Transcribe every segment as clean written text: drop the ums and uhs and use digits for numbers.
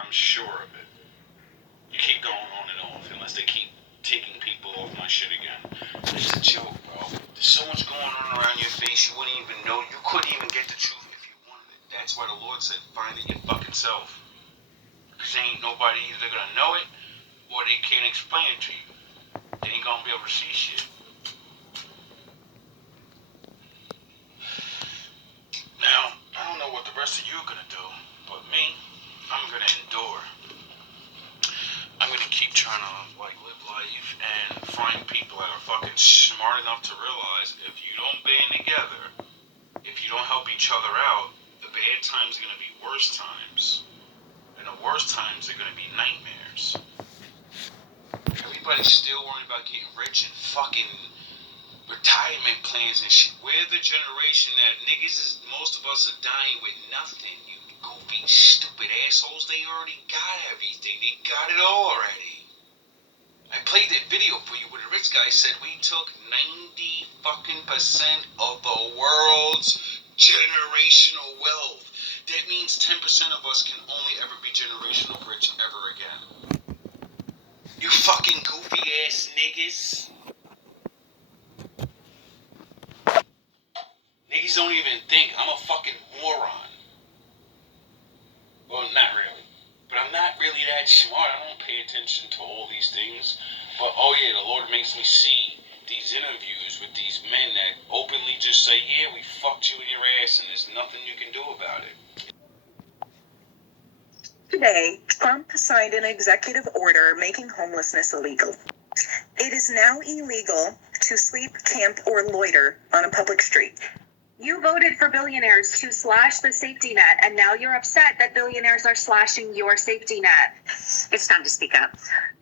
I'm sure of it. You keep going on and off unless they keep taking people off my shit again. It's a joke, bro. There's so much going on around your face you wouldn't even know. You couldn't even get the truth if you wanted it. That's why the Lord said, find it your fucking self. Because ain't nobody either gonna know it or they can't explain it to you. They ain't gonna be able to see shit. Now, I don't know what the rest of you are gonna do, but me, I'm gonna endure. I'm gonna keep trying to live life and find people that are fucking smart enough to realize if you don't band together, if you don't help each other out, the bad times are gonna be worse times, and the worst times are gonna be nightmares. Everybody's still worried about getting rich and fucking retirement plans and shit. We're the generation that most of us are dying with nothing. You goofy, stupid assholes, they already got everything. They got it all already. I played that video for you where the rich guy said we took 90% of the world's generational wealth. That means 10% of us can only ever be generational rich ever again. You fucking goofy ass niggas. Niggas don't even think I'm a fucking moron. Well, not really. But I'm not really that smart. I don't pay attention to all these things. But, oh yeah, the Lord makes me see these interviews with these men that openly just say, yeah, we fucked you in your ass and there's nothing you can do about it. Today, Trump signed an executive order making homelessness illegal. It is now illegal to sleep, camp, or loiter on a public street. You voted for billionaires to slash the safety net, and now you're upset that billionaires are slashing your safety net. It's time to speak up.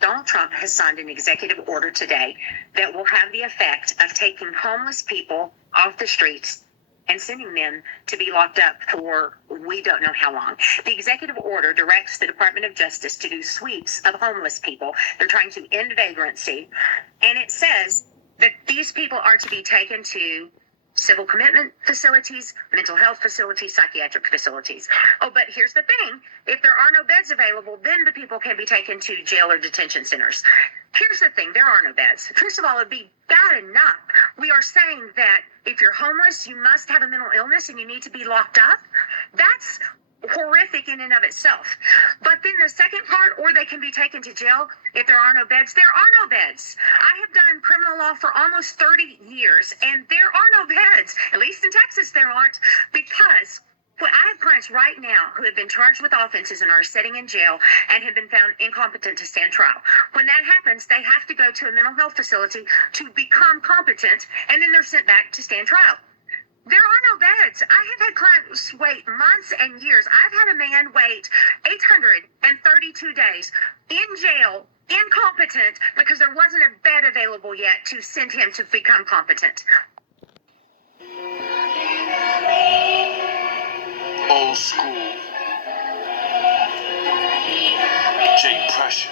Donald Trump has signed an executive order today that will have the effect of taking homeless people off the streets and sending them to be locked up for we don't know how long. The executive order directs the Department of Justice to do sweeps of homeless people. They're trying to end vagrancy. And it says that these people are to be taken to civil commitment facilities, mental health facilities, psychiatric facilities. Oh, but here's the thing. If there are no beds available, then the people can be taken to jail or detention centers. Here's the thing. There are no beds. First of all, it'd be bad enough. We are saying that if you're homeless, you must have a mental illness and you need to be locked up. That's horrific in and of itself. But then the second part, or they can be taken to jail if there are no beds. There are no beds. I have done criminal law for almost 30 years, and there are no beds. At least in Texas there aren't, because I have clients right now who have been charged with offenses and are sitting in jail and have been found incompetent to stand trial. When that happens, they have to go to a mental health facility to become competent, and then they're sent back to stand trial. There are no beds. I have had clients wait months and years. I've had a man wait 832 days in jail, incompetent, because there wasn't a bed available yet to send him to become competent. Old school. J Pressure.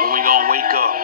When we gonna wake up?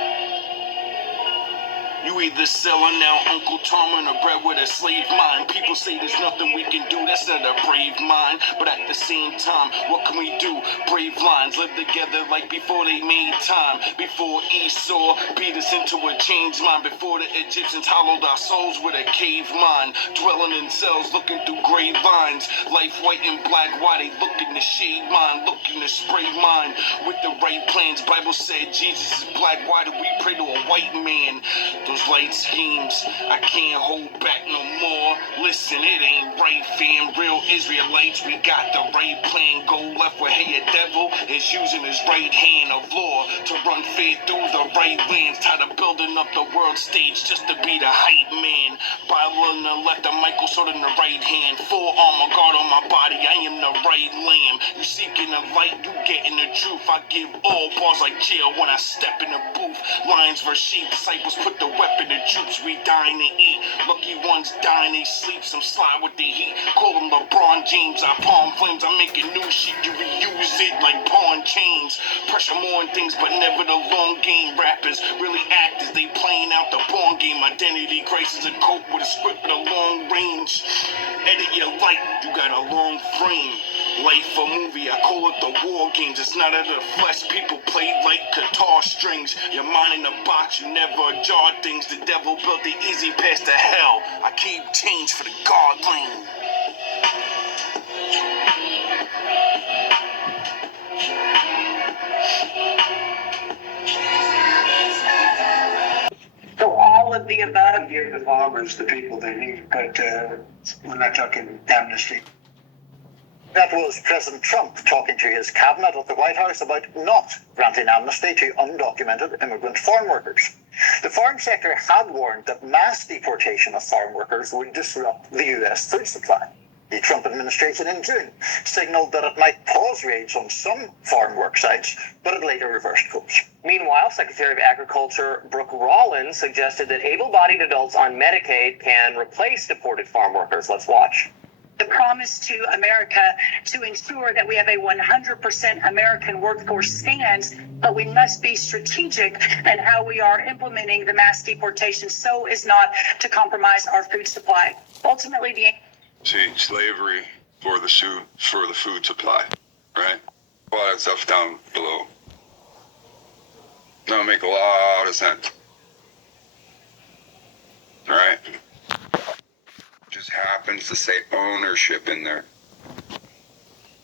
You either selling out Uncle Tom and a bread with a slave mind. People say there's nothing we can do, that's not a brave mind. But at the same time, what can we do? Brave lines live together like before they made time. Before Esau beat us into a changed mind. Before the Egyptians hollowed our souls with a cave mind. Dwelling in cells, looking through gray lines. Life white and black, why they looking to shade mine, looking to spray mine with the right plans. Bible said Jesus is black, why do we pray to a white man? Those light schemes, I can't hold back no more. Listen, it ain't right, fam. Real Israelites, we got the right plan. Go left where hey, a devil is using his right hand of law to run faith through the right lands. Tired of building up the world stage just to be the hype man. Bible in the left, the Michael sword in the right hand. Full armor guard on my body, I am the right lamb. You seeking the light, you getting the truth. I give all bars like jail when I step in the booth. Lions versus sheep, disciples put the weapon of troops, we dying to eat. Lucky ones dying, they sleep, some slide with the heat. Call them LeBron James, I palm flames, I'm making new shit, you reuse it like pawn chains. Pressure more on things, but never the long game. Rappers really actors, they playing out the pawn game. Identity crisis, a cope with a script with a long range. edit your light, you got a long frame. Life a movie, I call it the war games. It's not of the flesh, people play like guitar strings. Your mind in a box, you never jar things. The devil built the easy path to hell. I keep change for the God lane. So all of the above. Give the farmers the people they need, but we're not talking amnesty. That was President Trump talking to his cabinet at the White House about not granting amnesty to undocumented immigrant farm workers. The farm sector had warned that mass deportation of farm workers would disrupt the US food supply. The Trump administration in June signaled that it might pause raids on some farm work sites, but it later reversed course. Meanwhile, Secretary of Agriculture Brooke Rollins suggested that able-bodied adults on Medicaid can replace deported farm workers. Let's watch. The promise to America to ensure that we have a 100% American workforce stands, but we must be strategic in how we are implementing the mass deportation so as not to compromise our food supply. Ultimately, See, slavery for the food supply, right? All that stuff down below. That'll make a lot of sense. Right? Just happens to say ownership in there.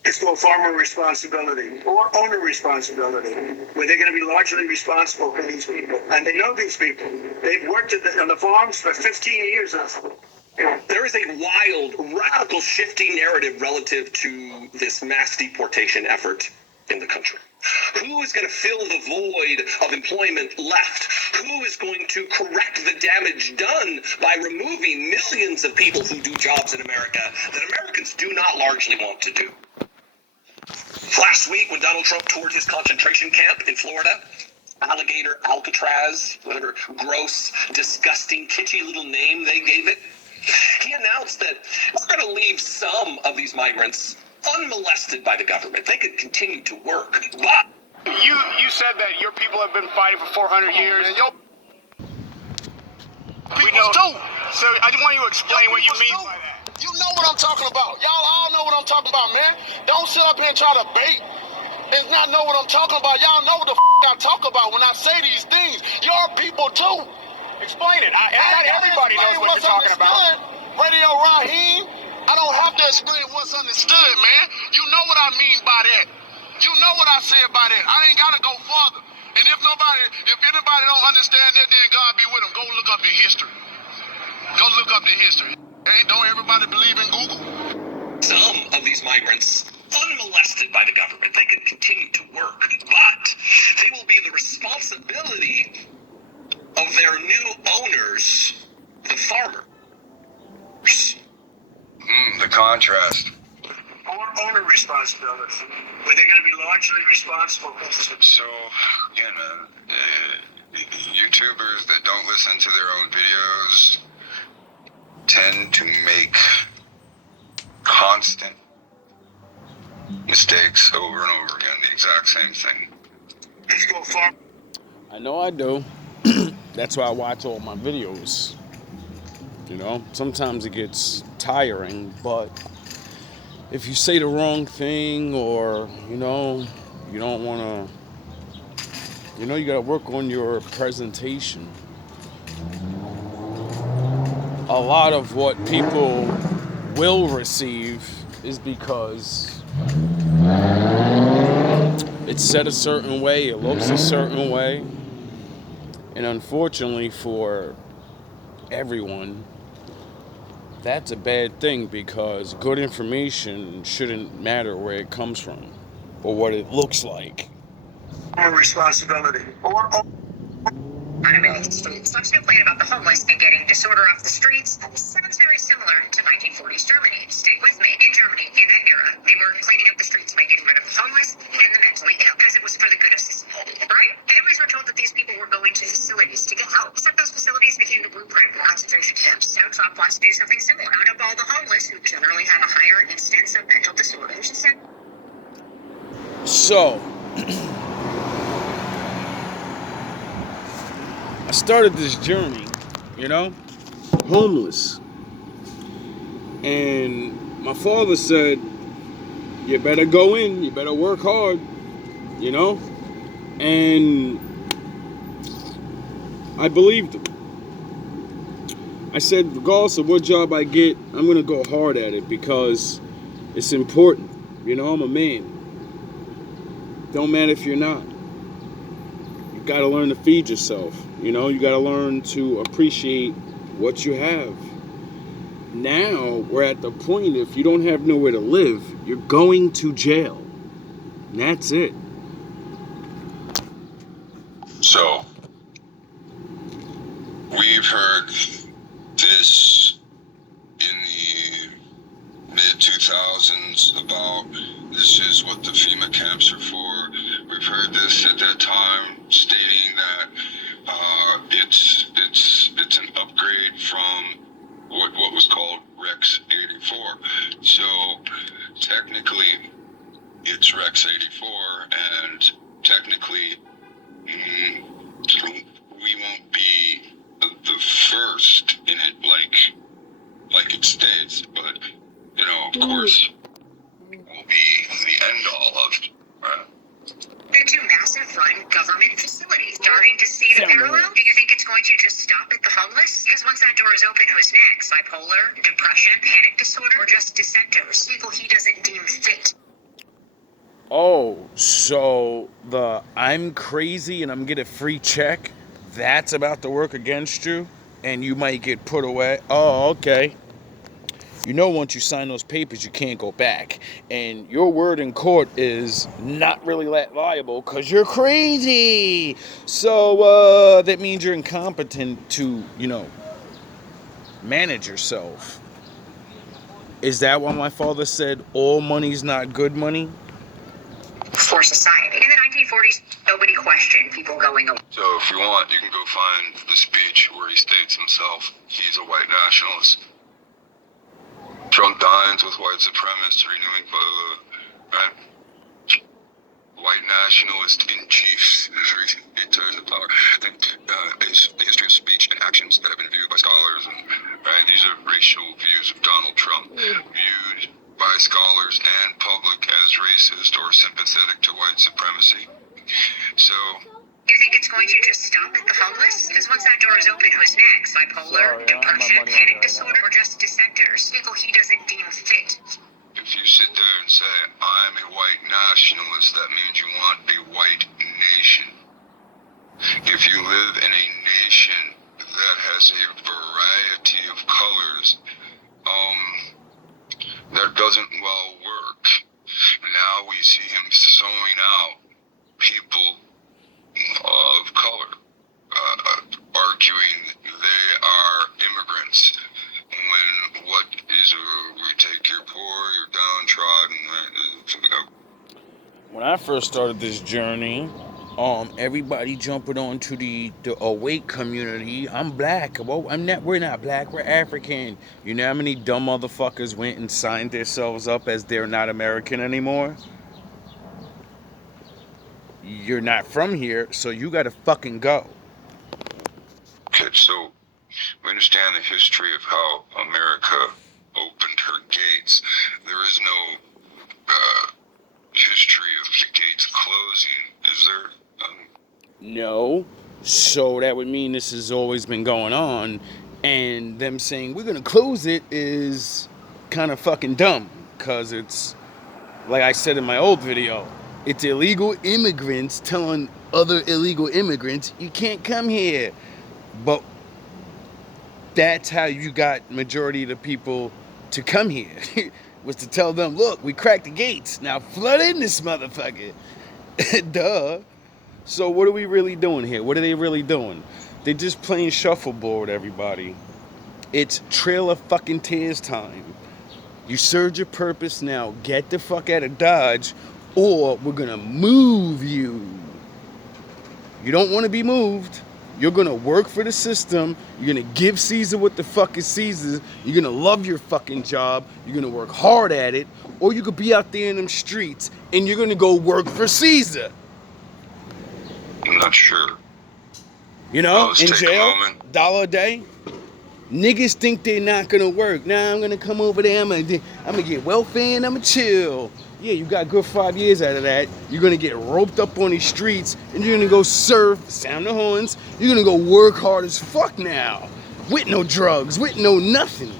It's called farmer responsibility or owner responsibility, where they're going to be largely responsible for these people. And they know these people. They've worked on the farms for 15 years now. There is a wild, radical shifting narrative relative to this mass deportation effort in the country. Who is going to fill the void of employment left? Who is going to correct the damage done by removing millions of people who do jobs in America that Americans do not largely want to do? Last week, when Donald Trump toured his concentration camp in Florida, Alligator Alcatraz, whatever gross, disgusting, kitschy little name they gave it, he announced that we're going to leave some of these migrants unmolested by the government. They could continue to work, but you said that your people have been fighting for 400 years. And your people do. So I just want you to explain what you mean by that. You know what I'm talking about. Y'all all know what I'm talking about, man. Don't sit up here and try to bait and not know what I'm talking about. Y'all know what the I talk about when I say these things. Your people too. Explain it. Not everybody knows what you're talking about. Radio Raheem, I don't have to explain what's understood, man. You know what I mean by that. You know what I say about that. I ain't got to go further. And if anybody don't understand that, then God be with them. Go look up the history. Go look up the history. Don't everybody believe in Google? some of these migrants unmolested by the government. They can continue to work, but they will be the responsibility of their new owners, the farmers. The contrast. Owner responsibility, where they're going to be largely responsible. So, YouTubers that don't listen to their own videos tend to make constant mistakes over and over again, the exact same thing. Let's go farm. I know I do. That's why I watch all my videos. Sometimes it gets tiring, but if you say the wrong thing or, you don't want to, you got to work on your presentation. A lot of what people will receive is because it's said a certain way, it looks a certain way, and unfortunately for everyone, that's a bad thing, because good information shouldn't matter where it comes from or what it looks like. Responsibility. On American streets. Let's complain about the homeless and getting disorder off the streets. Sounds very similar to 1940s Germany. Stick with me. In Germany, in that era, they were cleaning up the streets by getting rid of the homeless and the mentally ill, because it was for the good of society, right? Families were told that these people were going to facilities to get help. Except those facilities became the blueprint for concentration camps. So Trump wants to do something similar. Round up all the homeless who generally have a higher instance of mental disorders. So, I started this journey, homeless. And my father said, you better go in, you better work hard, you know? And I believed him. I said, regardless of what job I get, I'm going to go hard at it because it's important. You know, I'm a man. Don't matter if you're not. You got to learn to feed yourself. You know, you got to learn to appreciate what you have. Now, we're at the point, if you don't have nowhere to live, you're going to jail. And that's it. So, we've heard this in the mid-2000s about this is what the FEMA camps are for. We've heard this at that time stating that it's an upgrade from what was called Rex 84. So technically it's Rex 84, and technically we won't be the first in it like it states, but you know, of course, will be the end all of it, right? They're two massive run government facilities. Starting to see the parallel? Do you think it's going to just stop at the homeless? Because once that door is open, who's next? Bipolar, depression, panic disorder, or just dissenters? People he doesn't deem fit. Oh, so the I'm crazy and I'm getting a free check, that's about to work against you? And you might get put away? Oh, okay. You know, once you sign those papers, you can't go back. And your word in court is not really that liable because you're crazy. So that means you're incompetent to, you know, manage yourself. Is that why my father said all money's not good money? For society. In the 1940s, nobody questioned people going away. So if you want, you can go find the speech where he states himself he's a white nationalist. Trump dines with white supremacists renewing right? White nationalist in chief return to power. Is the history of speech and actions that have been viewed by scholars, and right, these are racial views of Donald Trump, viewed by scholars and public as racist or sympathetic to white supremacy. So, you think it's going to just stop at the homeless? Because once that door is open, who's next? Bipolar, depression, panic disorder, or just dissenters? People he doesn't deem fit. If you sit there and say, I'm a white nationalist, that means you want a white nation. If you live in a nation that has a variety of colors, that doesn't well work. Now we see him throwing out people of color, arguing they are immigrants, when what is we take your poor, your downtrodden. When I first started this journey, everybody jumping onto the awake community. I'm black. Well, we're not black. We're African. You know how many dumb motherfuckers went and signed themselves up as they're not American anymore? You're not from here, so you gotta fucking go. Okay, so we understand the history of how America opened her gates. There is no history of the gates closing, is there? No. So that would mean this has always been going on, and them saying we're gonna close it is kind of fucking dumb, because it's, like I said in my old video, it's illegal immigrants telling other illegal immigrants you can't come here. But that's how you got majority of the people to come here, was to tell them, look, we cracked the gates, now flood in this motherfucker. Duh. So what are we really doing here? What are they really doing? They're just playing shuffleboard, everybody. It's Trail of fucking Tears time. You served your purpose, now get the fuck out of Dodge, or we're gonna move you. You don't want to be moved. You're gonna work for the system. You're gonna give Caesar what the fuck is Caesar's. You're gonna love your fucking job. You're gonna work hard at it, or you could be out there in them streets and you're gonna go work for Caesar. I'm not sure. You know, in jail, $1 a day. Niggas think they're not gonna work. Nah, I'm gonna come over there, I'm gonna get welfare and I'm gonna chill. Yeah, you got a good 5 years out of that. You're gonna get roped up on these streets and you're gonna go surf, sound the horns. You're gonna go work hard as fuck now. With no drugs, with no nothing.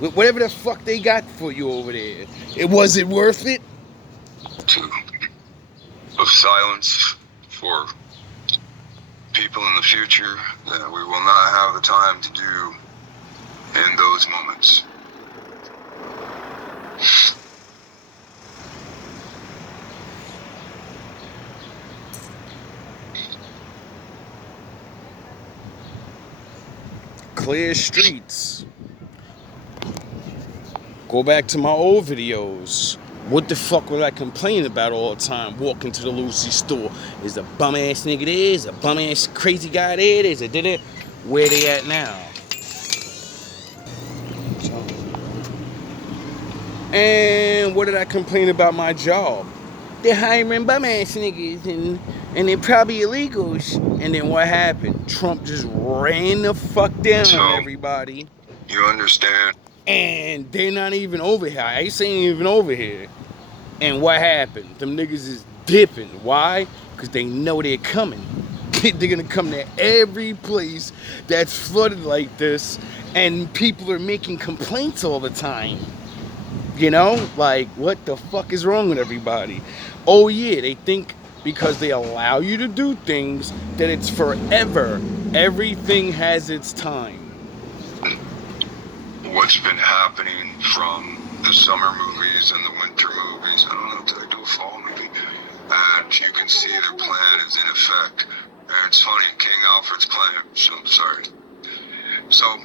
With whatever the fuck they got for you over there. Was it worth it? Of silence for people in the future that we will not have the time to do in those moments. Clear streets. Go back to my old videos. What the fuck would I complain about all the time walking to the Lucy store? Is a bum ass nigga there? Is a bum ass crazy guy there? Is it did it? Where they at now? And what did I complain about my job? They're hiring bum ass niggas and they're probably illegals. And then what happened? Trump just ran the fuck down on everybody. You understand? And they're not even over here. ICE ain't even over here. And what happened? Them niggas is dipping. Why? Because they know they're coming. They're gonna come to every place that's flooded like this, and people are making complaints all the time. You know? Like, what the fuck is wrong with everybody? Oh yeah, they think because they allow you to do things that it's forever. Everything has its time. What's been happening from the summer movies and the winter movies, I don't know, did I do a fall movie? And you can see their plan is in effect. And it's funny, King Alfred's plan, so I'm sorry. So,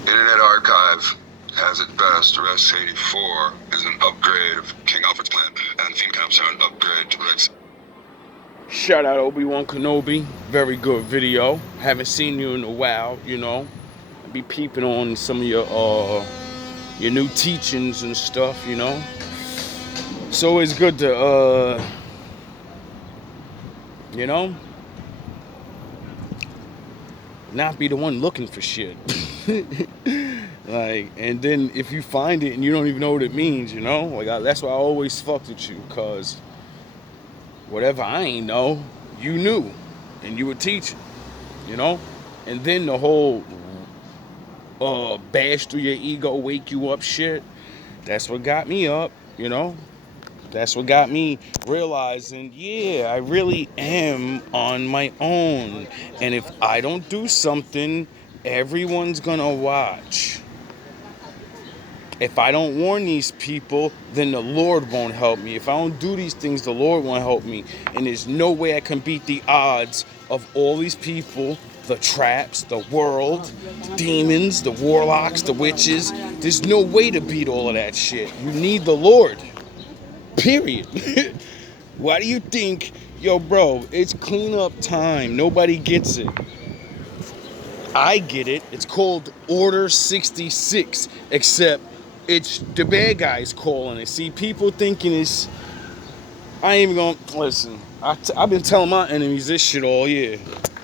Internet Archive has it best, Arrest 84 is an upgrade of King Alfred's plan, and the theme camps are an upgrade to Greg's. Shout out Obi-Wan Kenobi, very good video. Haven't seen you in a while, you know. Be peeping on some of your new teachings and stuff, you know. It's always good to you know, not be the one looking for shit. Like, and then if you find it and you don't even know what it means, you know, like that's why I always fucked with you, cause whatever I ain't know, you knew, and you were teaching, you know. And then the whole bash through your ego, wake you up shit, that's what got me up, you know. That's what got me realizing, yeah, I really am on my own, and if I don't do something, everyone's gonna watch. If I don't warn these people, then the Lord won't help me. If I don't do these things, the Lord won't help me. And there's no way I can beat the odds of all these people, the traps, the world, the demons, the warlocks, the witches. There's no way to beat all of that shit. You need the Lord. Period. Why do you think, yo, bro, it's cleanup time. Nobody gets it. I get it. It's called Order 66, except it's the bad guys calling it. See, people thinking it's... I ain't even gonna... Listen, I've been telling my enemies this shit all year.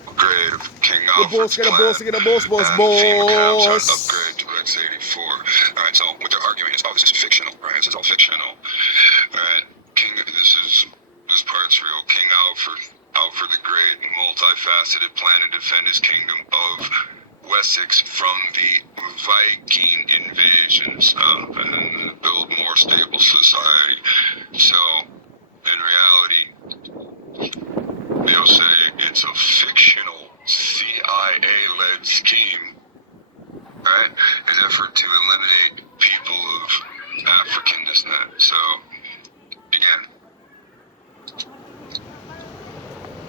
Upgrade of King Alfred's Alfred's plan. Get a boss. Upgrade to Rex 84. Alright, so what they're arguing is, oh, this is fictional, right? This is all fictional. Alright, this part's real. King Alfred the Great, multifaceted plan to defend his kingdom of Wessex from the Viking invasions and build more stable society. So, in reality, they'll say it's a fictional CIA-led scheme, right? An effort to eliminate people of African descent. So, again,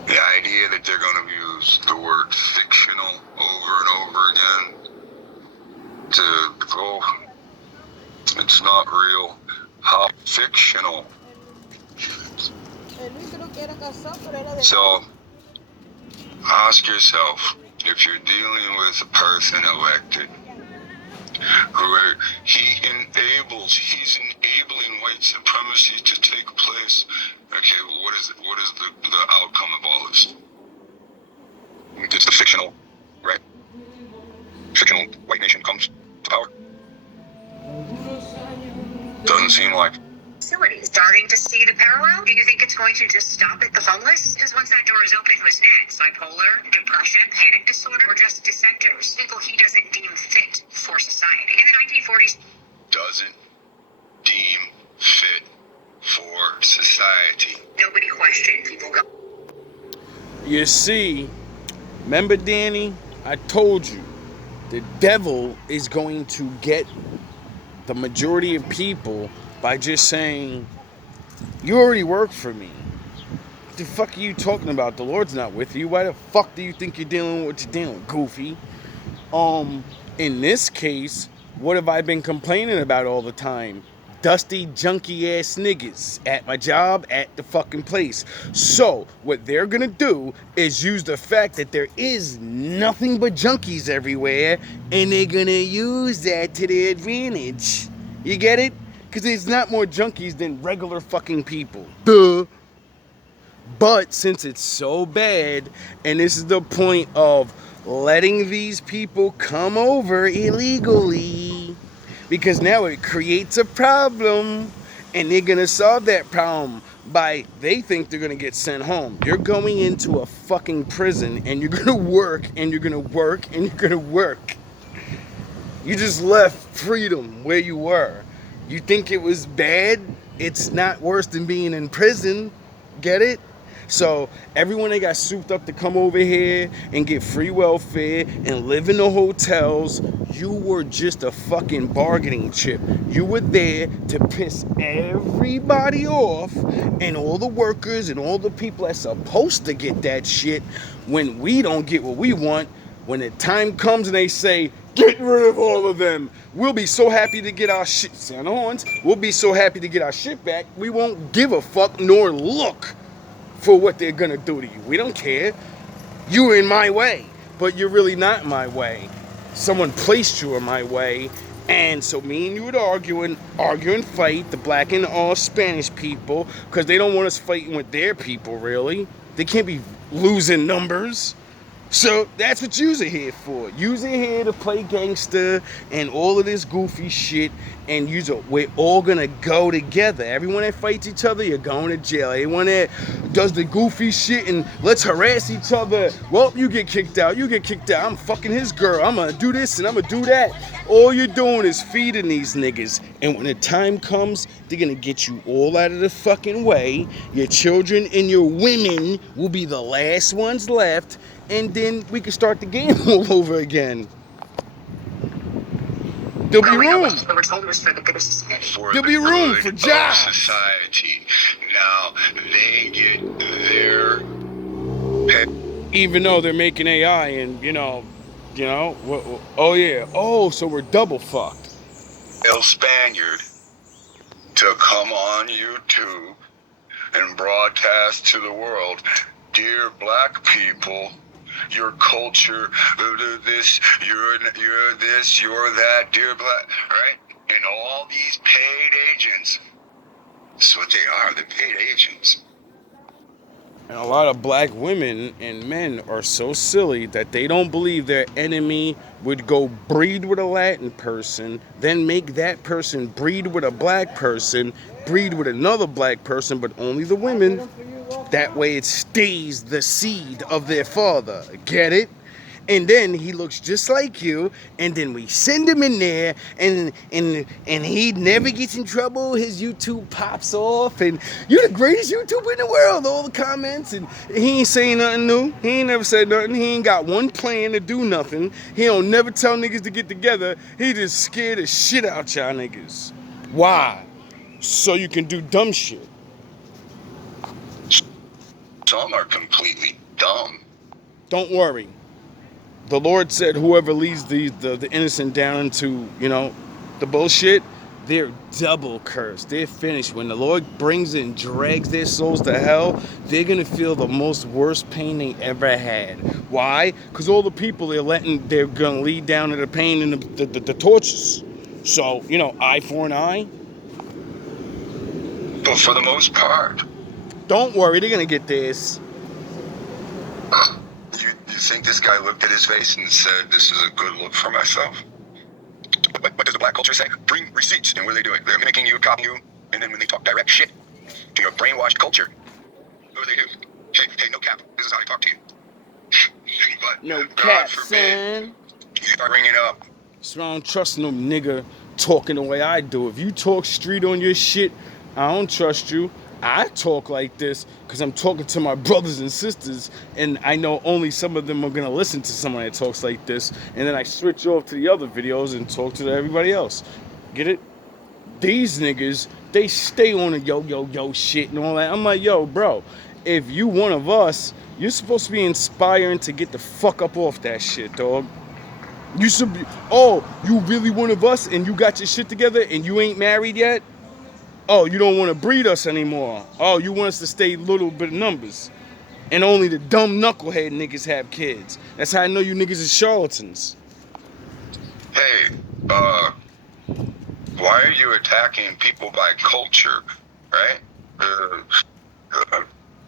the idea that they're going to use the word fictional over and over again it's not real. How fictional. So, ask yourself, if you're dealing with a person elected, he's enabling white supremacy to take place. Okay, well, what is the outcome of all this? It's the fictional, right? fictional white nation comes to power? Doesn't seem like. Facilities. Starting to see the parallel? Do you think it's going to just stop at the homeless? Because once that door is open, who's next? Bipolar, depression, panic disorder, or just dissenters? People he doesn't deem fit for society. In the 1940s, Doesn't deem fit for society. nobody questioned people go. You see, remember, Danny? I told you, the devil is going to get the majority of people by just saying, you already work for me. What the fuck are you talking about? The Lord's not with you. Why the fuck do you think you're dealing with what you're dealing with, goofy? In this case, what have I been complaining about all the time? Dusty, junky ass niggas at my job, at the fucking place. So, what they're gonna do is use the fact that there is nothing but junkies everywhere, and they're gonna use that to their advantage. You get it? Because there's not more junkies than regular fucking people. Duh. But since it's so bad, and this is the point of letting these people come over illegally, because now it creates a problem, and they're gonna solve that problem by, they think they're gonna get sent home. You're going into a fucking prison, and you're gonna work, and you're gonna work, and you're gonna work. You just left freedom where you were. You think it was bad? It's not worse than being in prison. Get it? So everyone that got souped up to come over here and get free welfare and live in the hotels, you were just a fucking bargaining chip. You were there to piss everybody off, and all the workers and all the people that's supposed to get that shit when we don't get what we want. When the time comes and they say, get rid of all of them, we'll be so happy to get our shit, sound the horns, we'll be so happy to get our shit back, we won't give a fuck nor look for what they're gonna do to you. We don't care. You were in my way, but you're really not in my way. Someone placed you in my way, and so me and you would argue and fight, the black and all Spanish people, because they don't want us fighting with their people, really. They can't be losing numbers. So that's what you're here for. You're here to play gangster and all of this goofy shit, and we're all gonna go together. Everyone that fights each other, you're going to jail. Everyone that does the goofy shit and let's harass each other, well, you get kicked out. You get kicked out. I'm fucking his girl. I'm gonna do this and I'm gonna do that. All you're doing is feeding these niggas, and when the time comes, they're gonna get you all out of the fucking way. Your children and your women will be the last ones left, and then we can start the game all over again. There'll be room. There'll be room for jobs. Society. Now they get their pay. Even though they're making AI and, oh yeah, so we're double fucked. El Spaniard to come on YouTube and broadcast to the world, dear black people, your culture, this, you're this, you're that, dear black, right? And all these paid agents, that's what they are, they're paid agents. And a lot of black women and men are so silly that they don't believe their enemy would go breed with a Latin person, then make that person breed with a black person, breed with another black person, but only the women. That way it stays the seed of their father. Get it? And then he looks just like you, and then we send him in there, and he never gets in trouble. His YouTube pops off, and you're the greatest YouTuber in the world. All the comments, and he ain't saying nothing new. He ain't never said nothing. He ain't got one plan to do nothing. He don't never tell niggas to get together. He just scared the shit out y'all niggas. Why? So you can do dumb shit. Some are completely dumb. Don't worry. The Lord said whoever leads the innocent down into, the bullshit, they're double cursed. They're finished. When the Lord brings and drags their souls to hell, they're going to feel the most worst pain they ever had. Why? Because all the people they're going to lead down to the pain and the tortures. So, eye for an eye. But for the most part. Don't worry, they're going to get this. You think this guy looked at his face and said, "This is a good look for myself"? What does the black culture say? Bring receipts. And what are they doing? They're mimicking you, copying you, and then when they talk direct shit to your brainwashed culture, what do they do? Hey, no cap. This is how they talk to you. But No God cap, forbid, son. you start bringing up. So I don't trust no nigga talking the way I do. If you talk street on your shit, I don't trust you. I talk like this because I'm talking to my brothers and sisters, and I know only some of them are gonna listen to someone that talks like this, and then I switch off to the other videos and talk to everybody else. Get it? These niggas, they stay on the yo shit and all that. I'm like, yo, bro, if you one of us, you're supposed to be inspiring to get the fuck up off that shit, dog. You should be, oh, you really one of us and you got your shit together and you ain't married yet? Oh, you don't want to breed us anymore. Oh, you want us to stay little bit of numbers. And only the dumb knucklehead niggas have kids. That's how I know you niggas is charlatans. Hey, why are you attacking people by culture, right?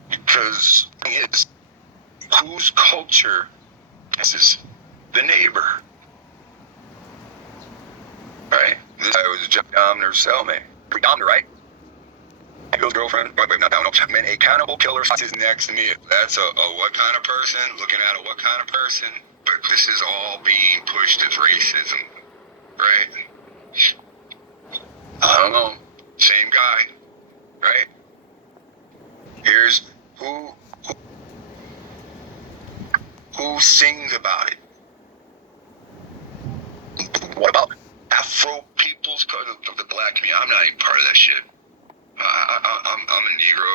Because it's whose culture is the neighbor, right? This guy was a Jeff Dahmer's cellmate. Dahmer, right? Bill's girlfriend, but not that one. Man, a cannibal killer is next to me. That's a what kind of person? Looking at a what kind of person? But this is all being pushed as racism, right? I don't know. Same guy, right? Here's who sings about it. What about Afro peoples? Of the black community? I'm not even part of that shit. I'm a Negro.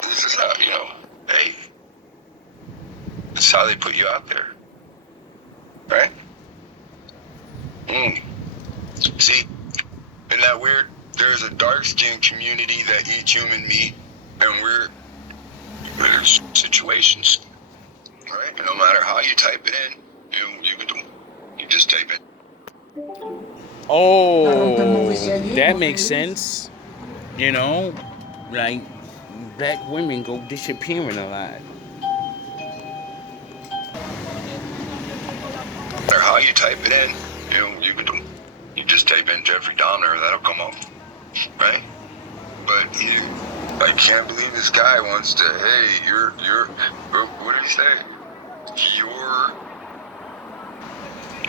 This is how, you know, hey, this is how they put you out there, right? See, isn't that weird? There's a dark-skinned community that eats human meat, and there's situations, right? And no matter how you type it in, you just type it. Oh, that makes sense. You know, like black women go disappearing a lot. No matter how you type it in, you just type in Jeffrey Dahmer, that'll come up, right? But I can't believe this guy wants to. Hey, what did he say? Your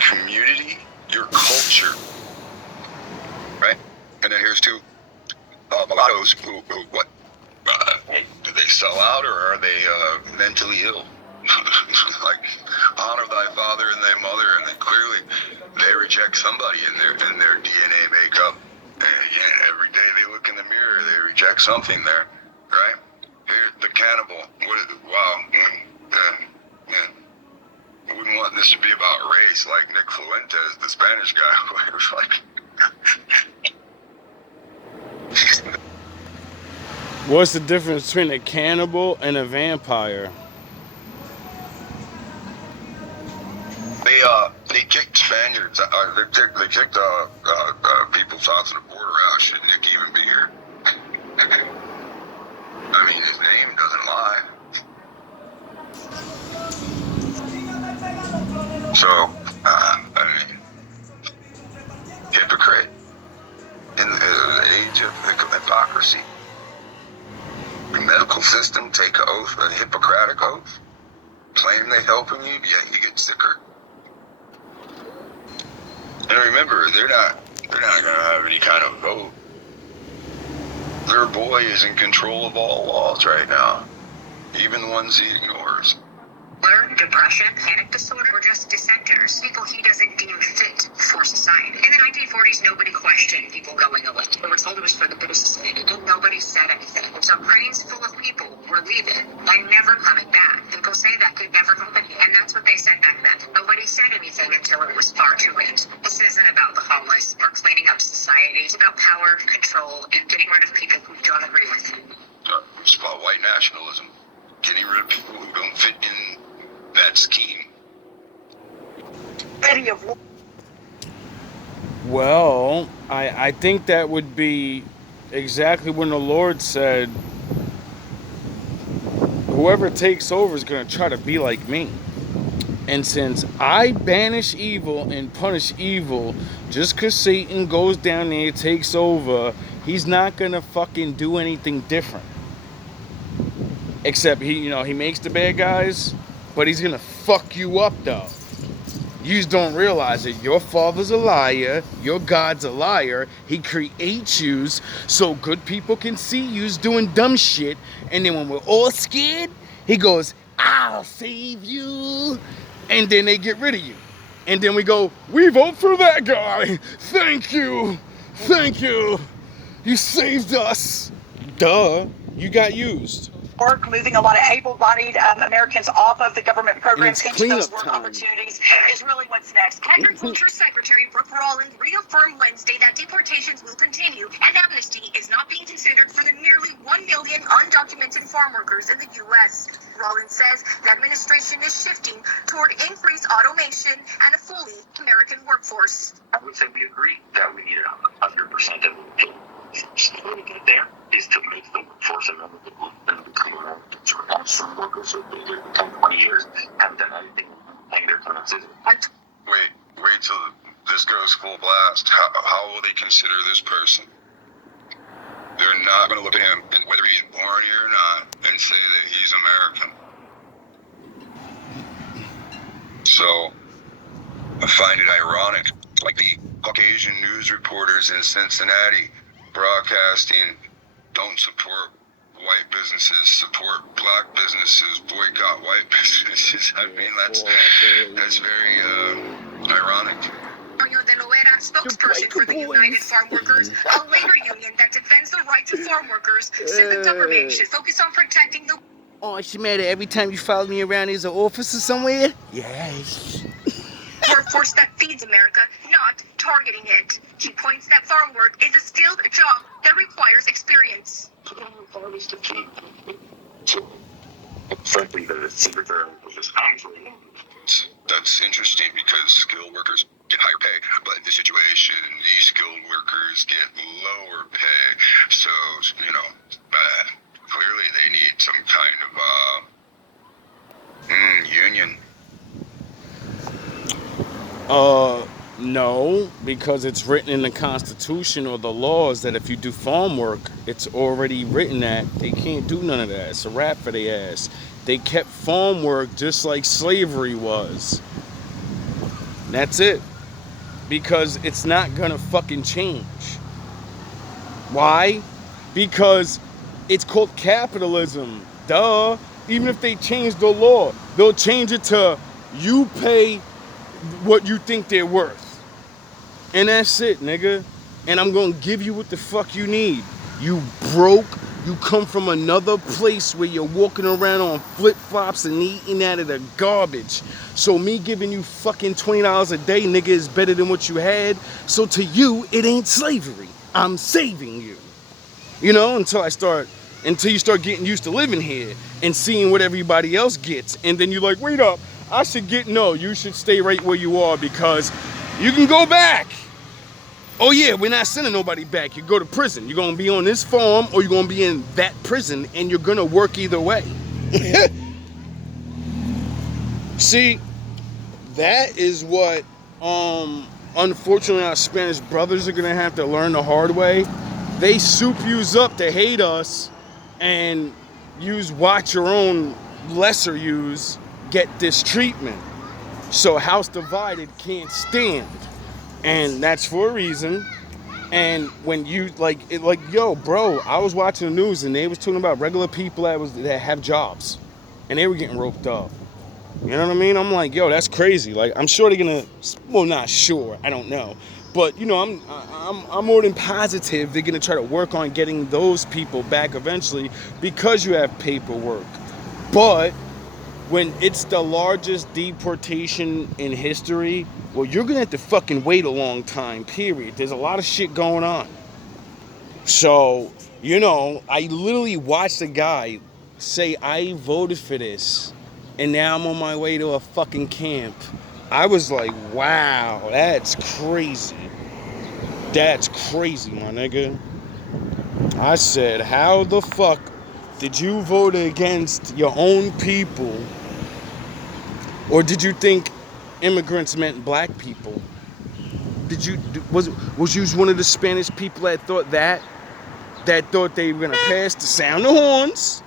community, your culture, right? And then here's two mulattoes who what? Do they sell out or are they mentally ill? Like, honor thy father and thy mother, and then clearly they reject somebody in their DNA makeup. And again, every day they look in the mirror, they reject something there, right? Here's the cannibal. Wow. I wouldn't want this to be about race, like Nick Fuentes, the Spanish guy, who was like. What's the difference between a cannibal and a vampire? They kicked Spaniards. They kicked people south of the border out. Should Nick even be here? I mean, his name doesn't lie. So, I mean, hypocrite in the age of hypocrisy. The medical system take an oath, a Hippocratic oath, claim they're helping you, yet you get sicker. And remember, they're not going to have any kind of vote. Their boy is in control of all laws right now, even the ones he ignores. Learn, depression, panic disorder, or just dissenters, people he doesn't deem fit for society. In the 1940s, nobody questioned people going away. They were told it was for the good of society, and nobody said anything. So cranes full of people were leaving and never coming back. People say that could never happen, and that's what they said back then. Nobody said anything until it was far too late. This isn't about the homeless or cleaning up society. It's about power, control, and getting rid of people who don't agree with you. It's about white nationalism. Getting rid of people who don't fit in that scheme. Well, I think that would be exactly when the Lord said, whoever takes over is going to try to be like me. And since I banish evil and punish evil, just because Satan goes down there, takes over, he's not going to fucking do anything different. Except he makes the bad guys, but he's going to fuck you up though. You just don't realize it. Your father's a liar. Your God's a liar. He creates yous so good people can see yous doing dumb shit. And then when we're all scared, he goes, I'll save you. And then they get rid of you. And then we go, we vote for that guy. Thank you. Thank you. You saved us. Duh. You got used. Work, moving a lot of able-bodied Americans off of the government programs into those cleanup work time. opportunities is really what's next. Agriculture Secretary Brooke Rollins reaffirmed Wednesday that deportations will continue and amnesty is not being considered for the nearly 1 million undocumented farm workers in the U.S. Rollins says the administration is shifting toward increased automation and a fully American workforce. I would say we agree that we need 100% of the way to get there is to make the workforce American and become Americans. As some workers have been here for 20 years, haven't done anything, paying their taxes. Wait till this goes full blast. How will they consider this person? They're not going to look at him, and whether he's born here or not, and say that he's American. So, I find it ironic, like the Caucasian news reporters in Cincinnati broadcasting, don't support white businesses, support black businesses, boycott white businesses. I mean, that's very ironic. Antonio De Loera, spokesperson for the United Farm Workers, a labor union that defends the rights of farm workers, said the government should focus on protecting the... Oh, she mad at every time you follow me around there's an officer somewhere? Yes. workforce that feeds America, not targeting it. She points that farm work is a skilled job that requires experience. Frankly, the secretary was just contrary. That's interesting because skilled workers get higher pay, but in this situation, these skilled workers get lower pay. So, clearly they need some kind of union. No, because it's written in the Constitution or the laws that if you do farm work, it's already written that they can't do none of that. It's a rap for their ass. They kept farm work just like slavery was. That's it. Because it's not gonna fucking change. Why? Because it's called capitalism. Duh. Even if they change the law, they'll change it to you pay what you think they're worth. And that's it, nigga. And I'm gonna give you what the fuck you need. You broke. You come from another place where you're walking around on flip-flops and eating out of the garbage. So me giving you fucking $20 a day, nigga, is better than what you had. So to you, it ain't slavery. I'm saving you. Until you start getting used to living here and seeing what everybody else gets. And then you're like, wait up, you should stay right where you are because you can go back. Oh yeah, we're not sending nobody back. You go to prison. You're going to be on this farm or you're going to be in that prison and you're going to work either way. See, that is what, unfortunately, our Spanish brothers are going to have to learn the hard way. They soup yous up to hate us and watch your own lesser yous get this treatment. So house divided can't stand. And that's for a reason. And when you yo, bro, I was watching the news and they was talking about regular people that have jobs and they were getting roped up. You know what I mean? I'm like, yo, that's crazy. Like, I'm sure they're gonna, well, not sure, I don't know. But I'm more than positive they're gonna try to work on getting those people back eventually because you have paperwork. But when it's the largest deportation in history, well, you're gonna have to fucking wait a long time, period. There's a lot of shit going on. So, I literally watched a guy say, I voted for this, and now I'm on my way to a fucking camp. I was like, wow, that's crazy. That's crazy, my nigga. I said, how the fuck Did you vote against your own people, or did you think immigrants meant black people? Was you one of the Spanish people that thought they were gonna pass the sound of horns,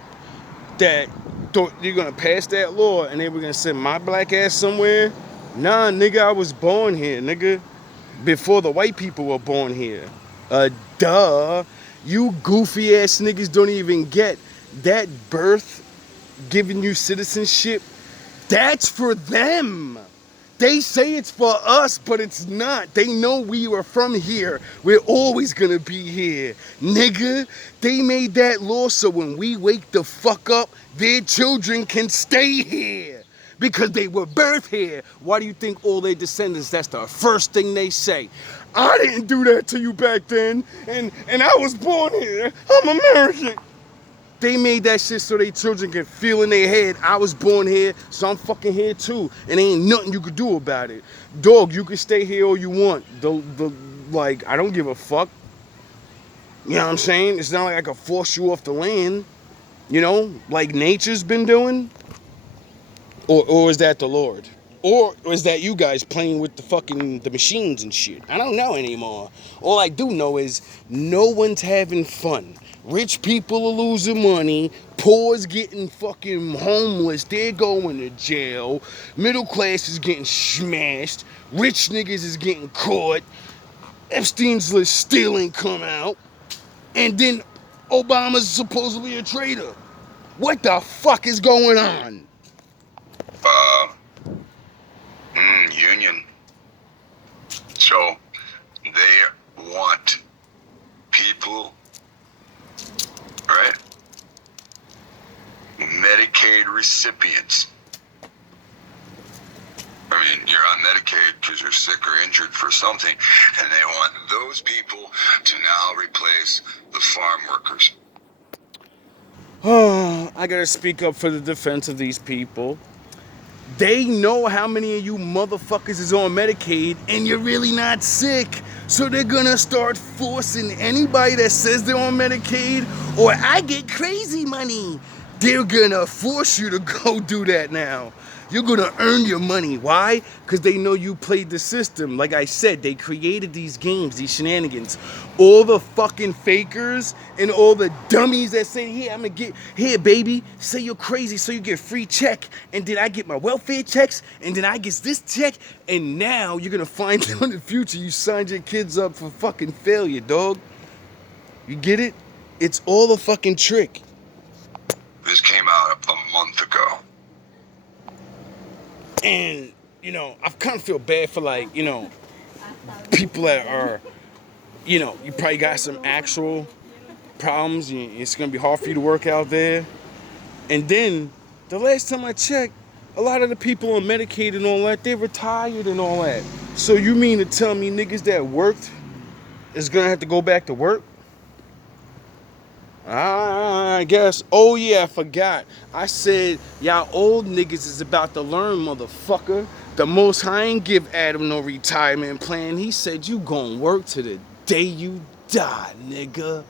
that thought you're gonna pass that law and they were gonna send my black ass somewhere? Nah, nigga, I was born here, nigga, before the white people were born here. Duh. You goofy ass niggas don't even get that birth giving you citizenship. That's for them. They say it's for us, but it's not. They know we were from here. We're always gonna be here. Nigga, they made that law so when we wake the fuck up, their children can stay here. Because they were birthed here. Why do you think all their descendants, that's the first thing they say? I didn't do that to you back then, and I was born here. I'm American. They made that shit so their children can feel in their head, I was born here, so I'm fucking here too. And ain't nothing you could do about it. Dog, you can stay here all you want. Like, I don't give a fuck. You know what I'm saying? It's not like I can force you off the land, you know, like nature's been doing. Or is that the Lord? Or is that you guys playing with the machines and shit? I don't know anymore. All I do know is no one's having fun. Rich people are losing money. Poor's getting fucking homeless. They're going to jail. Middle class is getting smashed. Rich niggas is getting caught. Epstein's list still ain't come out. And then Obama's supposedly a traitor. What the fuck is going on? Union. So they want people, right? Medicaid recipients. I mean, you're on Medicaid because you're sick or injured for something, and they want those people to now replace the farm workers. Oh, I gotta speak up for the defense of these people. They know how many of you motherfuckers is on Medicaid and you're really not sick. So they're gonna start forcing anybody that says they're on Medicaid or I get crazy money. They're gonna force you to go do that now. You're gonna earn your money. Why? Because they know you played the system. Like I said, they created these games, these shenanigans. All the fucking fakers and all the dummies that say, here, I'm gonna get, here, baby, say you're crazy so you get free check. And then I get my welfare checks, and then I get this check. And now you're gonna find out in the future you signed your kids up for fucking failure, dog. You get it? It's all a fucking trick. This came out a month ago. And, you know, I kind of feel bad for, like, you know, people that are, you know, you probably got some actual problems. It's going to be hard for you to work out there. And then, the last time I checked, a lot of the people on Medicaid and all that, they're retired and all that. So you mean to tell me niggas that worked is going to have to go back to work? I guess. Oh yeah, I forgot. I said y'all old niggas is about to learn, motherfucker. The Most High ain't give Adam no retirement plan. He said you gon' work to the day you die, nigga.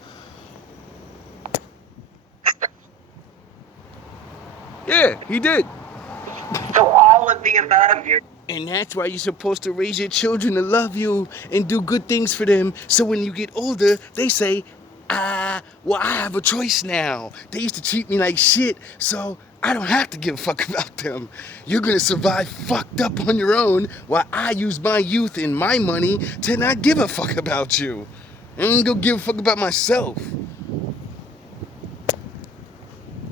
Yeah, he did. So all of the above. And that's why you're supposed to raise your children to love you and do good things for them. So when you get older, they say, well, I have a choice now. They used to treat me like shit, so I don't have to give a fuck about them. You're gonna survive fucked up on your own while I use my youth and my money to not give a fuck about you. I ain't gonna give a fuck about myself.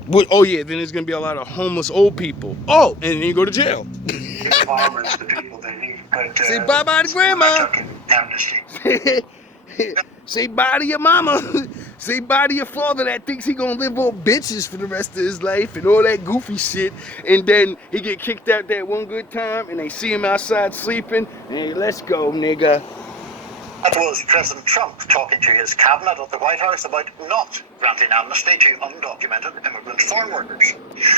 What, oh yeah, then there's gonna be a lot of homeless old people. Oh, and then you go to jail. Farmers, the people they need. But, say bye-bye to grandma. Amnesty. Say bye to your mama. Say bye to your father that thinks he gonna live on bitches for the rest of his life and all that goofy shit. And then he get kicked out that one good time and they see him outside sleeping. Hey, let's go, nigga. That was President Trump talking to his cabinet at the White House about not granting amnesty to undocumented immigrant farm workers.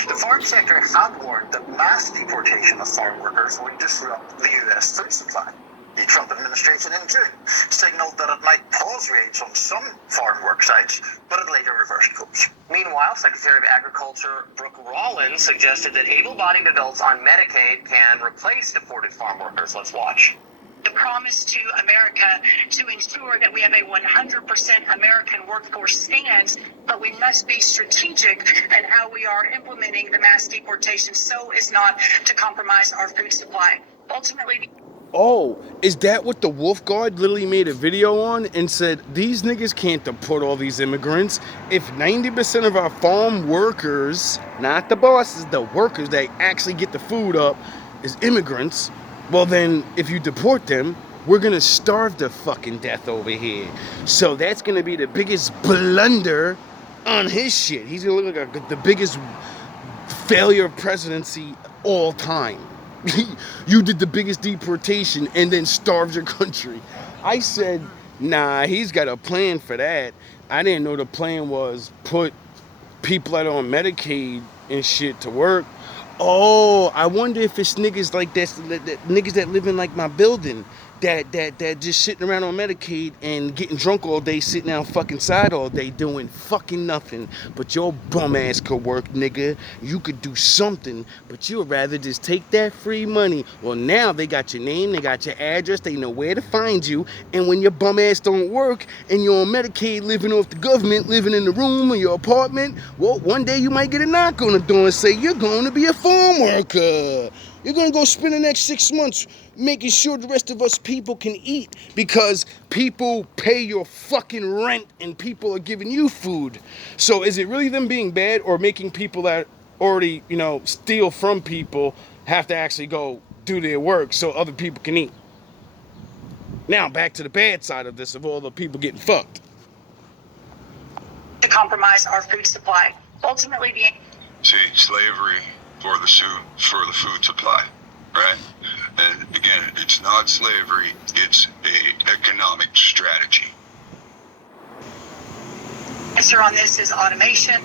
The farm sector had warned that mass deportation of farm workers would disrupt the US food supply. The Trump administration in June signaled that it might pause raids on some farm work sites, but it later reversed course. Meanwhile, Secretary of Agriculture Brooke Rollins suggested that able-bodied adults on Medicaid can replace deported farm workers. Let's watch. The promise to America to ensure that we have a 100% American workforce stands, but we must be strategic in how we are implementing the mass deportation so as not to compromise our food supply. Ultimately, Oh, is that what the Wolf Guard literally made a video on and said, these niggas can't deport all these immigrants? If 90% of our farm workers, not the bosses, the workers that actually get the food up, is immigrants, well then, if you deport them, we're gonna starve to fucking death over here. So that's gonna be the biggest blunder on his shit. He's gonna look like the biggest failure of presidency all time. You did the biggest deportation and then starved your country. I said, nah, he's got a plan for that. I didn't know the plan was put people that are on Medicaid and shit to work. Oh, I wonder if it's niggas like that niggas that live in like my building that just sitting around on Medicaid and getting drunk all day, sitting down fucking side all day doing fucking nothing. But your bum ass could work, nigga. You could do something, but you would rather just take that free money. Well, now they got your name, they got your address, they know where to find you. And when your bum ass don't work and you're on Medicaid living off the government, living in the room or your apartment, well, one day you might get a knock on the door and say, you're going to be a farm worker. You're going to go spend the next 6 months making sure the rest of us people can eat because people pay your fucking rent and people are giving you food. So is it really them being bad or making people that already, steal from people have to actually go do their work so other people can eat? Now back to the bad side of this, of all the people getting fucked. to compromise our food supply. Ultimately, See, slavery for the food supply, right? And again, it's not slavery, it's a economic strategy. answer on this is automation,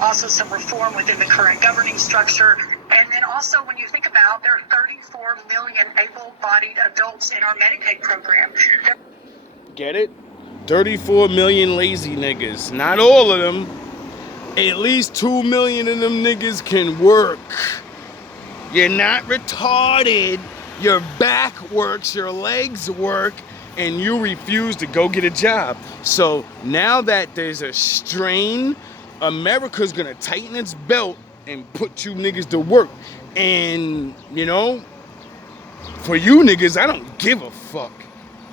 also some reform within the current governing structure. And then also, when you think about, there are 34 million able-bodied adults in our Medicaid program. Get it? 34 million lazy niggas. Not all of them. At least 2 million of them niggas can work. You're not retarded. Your back works, your legs work, and you refuse to go get a job. So now that there's a strain, America's gonna tighten its belt and put you niggas to work. And, for you niggas, I don't give a fuck.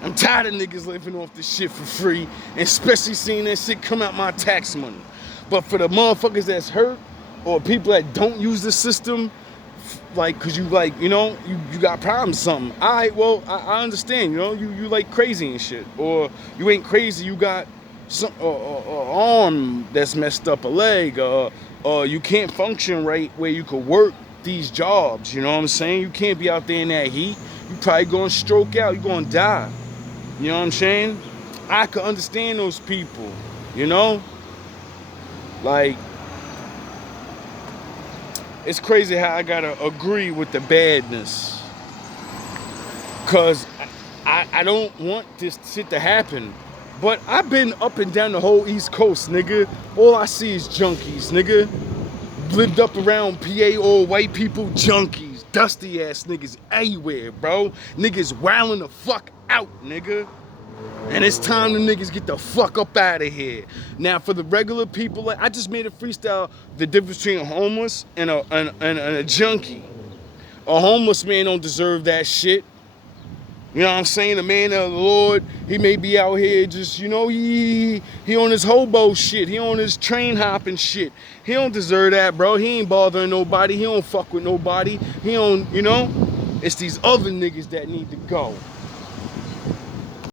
I'm tired of niggas living off this shit for free, and especially seeing that shit come out my tax money. But for the motherfuckers that's hurt, or people that don't use the system, cause you got problems with something. Alright, well, I understand, you like crazy and shit. Or you ain't crazy, you got some arm that's messed up, a leg, or you can't function right where you could work these jobs, you know what I'm saying? You can't be out there in that heat. You probably gonna stroke out, you gonna die. You know what I'm saying? I could understand those people, it's crazy how I gotta agree with the badness. Cause I don't want this shit to happen. But I've been up and down the whole East Coast, nigga. All I see is junkies, nigga. Lived up around PA, all white people, junkies. Dusty ass niggas everywhere, bro. Niggas wilding the fuck out, nigga. And it's time the niggas get the fuck up out of here. Now, for the regular people, I just made a freestyle, the difference between a homeless and a junkie. A homeless man don't deserve that shit. You know what I'm saying? The man of the Lord, he may be out here just, he on his hobo shit. He on his train hopping shit. He don't deserve that, bro. He ain't bothering nobody. He don't fuck with nobody. He don't, it's these other niggas that need to go.